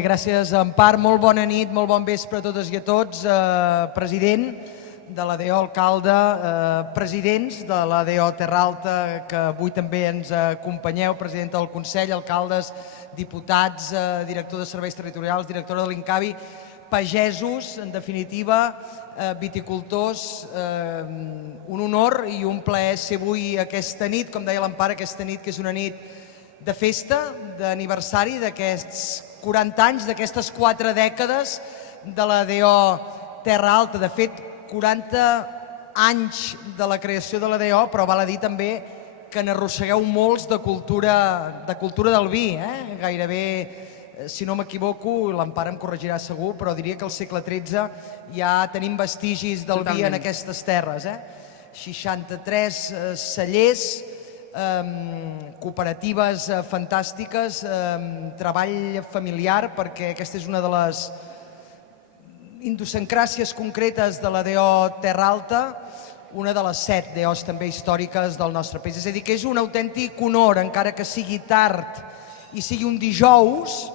bé, gràcies, Empar. Molt bona nit, molt bon vespre a totes i a tots. President de l'ADO, alcalde, presidents de l'ADO Terra Alta, que avui també ens acompanyeu, presidenta del Consell, alcaldes, diputats, director de Serveis Territorials, directora de l'Incavi, pagesos, en definitiva, viticultors. Un honor i un plaer ser avui aquesta nit, com deia l'Empar, aquesta nit que és una nit de festa, d'aniversari d'aquests 40 anys, d'aquestes 4 dècades de l'ADO Terra Alta. De fet, 40 anys de la creació de l'ADO, però val a dir també que n'arrossegueu molts de cultura del vi. Gairebé, si no m'equivoco, l'Empar em corregirà segur, però diria que al segle XIII ja tenim vestigis del vi en aquestes terres. 63 cellers, cooperatives fantàstiques, treball familiar, perquè aquesta és una de les idiosincràsies concretes de l'ADO Terra Alta, una de les 7 DOs també històriques del nostre país. És a dir, que és un autèntic honor, encara que sigui tard i sigui un dijous.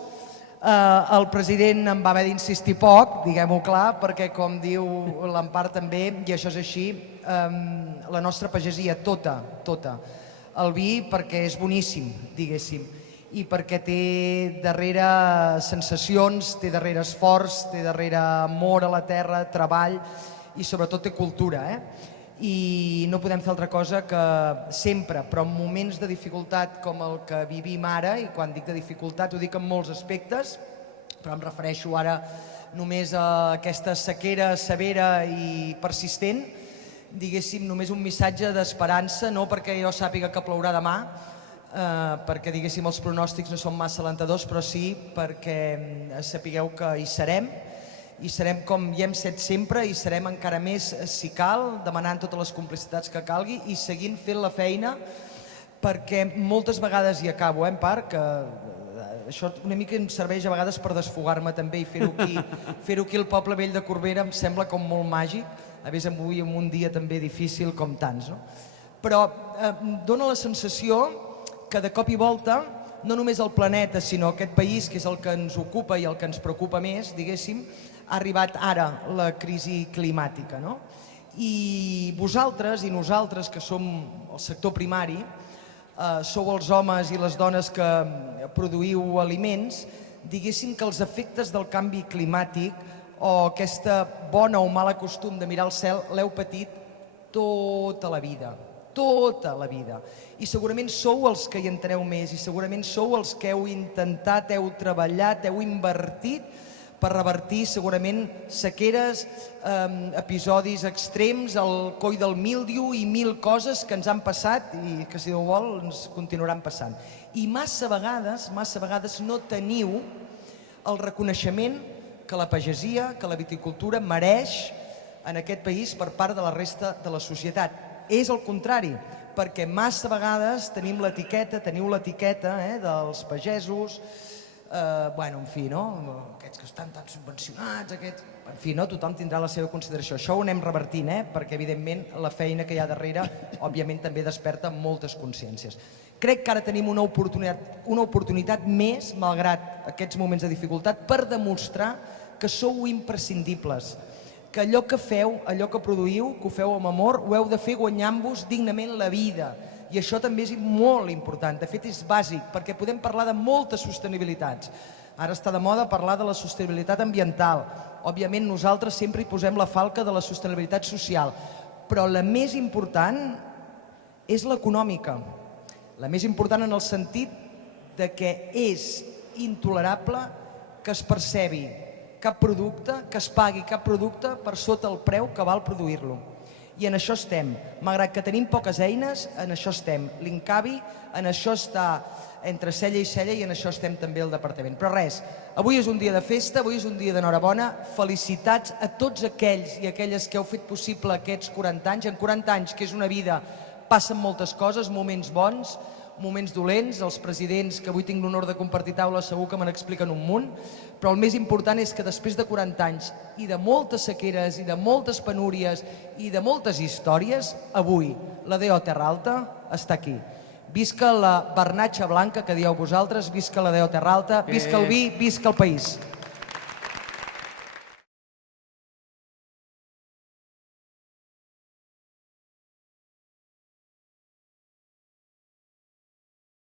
El president em va haver d'insistir poc, diguem-ho clar, perquè com diu l'Empar també, i això és així, la nostra pagesia tota, el vi perquè és boníssim, diguéssim, i perquè té darrere sensacions, té darrere esforç, té darrere amor a la terra, treball i sobretot té cultura. I no podem fer altra cosa que sempre, però en moments de dificultat com el que vivim ara, i quan dic de dificultat ho dic en molts aspectes, però em refereixo ara només a aquesta sequera severa i persistent, diguéssim, només un missatge d'esperança, no perquè jo sàpiga que plourà demà, perquè diguéssim els pronòstics no són massa alentadors, però sí perquè sapigueu que hi serem com hi hem set sempre, i serem encara més si cal, demanant totes les complicitats que calgui i seguint fent la feina, perquè moltes vegades, i acabo, Empar, que això una mica em serveix a vegades per desfogar-me també, i fer-ho aquí al poble vell de Corbera em sembla com molt màgic, a més avui en un dia també difícil com tants. Però dona la sensació que de cop i volta, no només el planeta, sinó aquest país, que és el que ens ocupa i el que ens preocupa més, diguéssim, ha arribat ara la crisi climàtica. I vosaltres i nosaltres, que som el sector primari, sou els homes i les dones que produïu aliments, diguéssim que els efectes del canvi climàtic o aquesta bona o mala costum de mirar al cel l'heu patit tota la vida. I segurament sou els que hi enteneu més, i segurament sou els que heu intentat, heu treballat, heu invertit per revertir segurament sequeres, episodis extrems, el coll del míldiu i 1000 coses que ens han passat i que, si Déu vol, ens continuaran passant. I massa vegades no teniu el reconeixement que la pagesia, que la viticultura mereix en aquest país per part de la resta de la societat. És el contrari, perquè massa vegades teniu l'etiqueta dels pagesos, en fi, aquests que estan tan subvencionats, en fi, tothom tindrà la seva consideració. Això ho anem revertint, perquè evidentment la feina que hi ha darrere, òbviament també desperta moltes consciències. Crec que ara tenim una oportunitat més, malgrat aquests moments de dificultat, per demostrar que sou imprescindibles, que allò que feu, allò que produïu, que ho feu amb amor, ho heu de fer guanyant-vos dignament la vida. I això també és molt important, de fet és bàsic, perquè podem parlar de moltes sostenibilitats. Ara està de moda parlar de la sostenibilitat ambiental. Òbviament nosaltres sempre hi posem la falca de la sostenibilitat social, però la més important és l'econòmica. La més important en el sentit que és intolerable que es percebi cap producte, que es pagui cap producte per sota el preu que val produir-lo. I en això estem. Malgrat que tenim poques eines, en això estem. L'Incavi en això està entre cella i cella, i en això estem també al departament. Però res, avui és un dia de festa, avui és un dia d'enhorabona. Felicitats a tots aquells i aquelles que heu fet possible aquests 40 anys. En 40 anys, que és una vida, passen moltes coses, moments bons, moments dolents. Els presidents que avui tinc l'honor de compartir taula segur que me n'expliquen un munt, però el més important és que després de 40 anys i de moltes sequeres i de moltes penúries i de moltes històries, avui l'ADO Terra Alta està aquí, Visca la Bernatxa Blanca, que dieu vosaltres, visca la Déu Terra Alta, visca el vi, visca el país.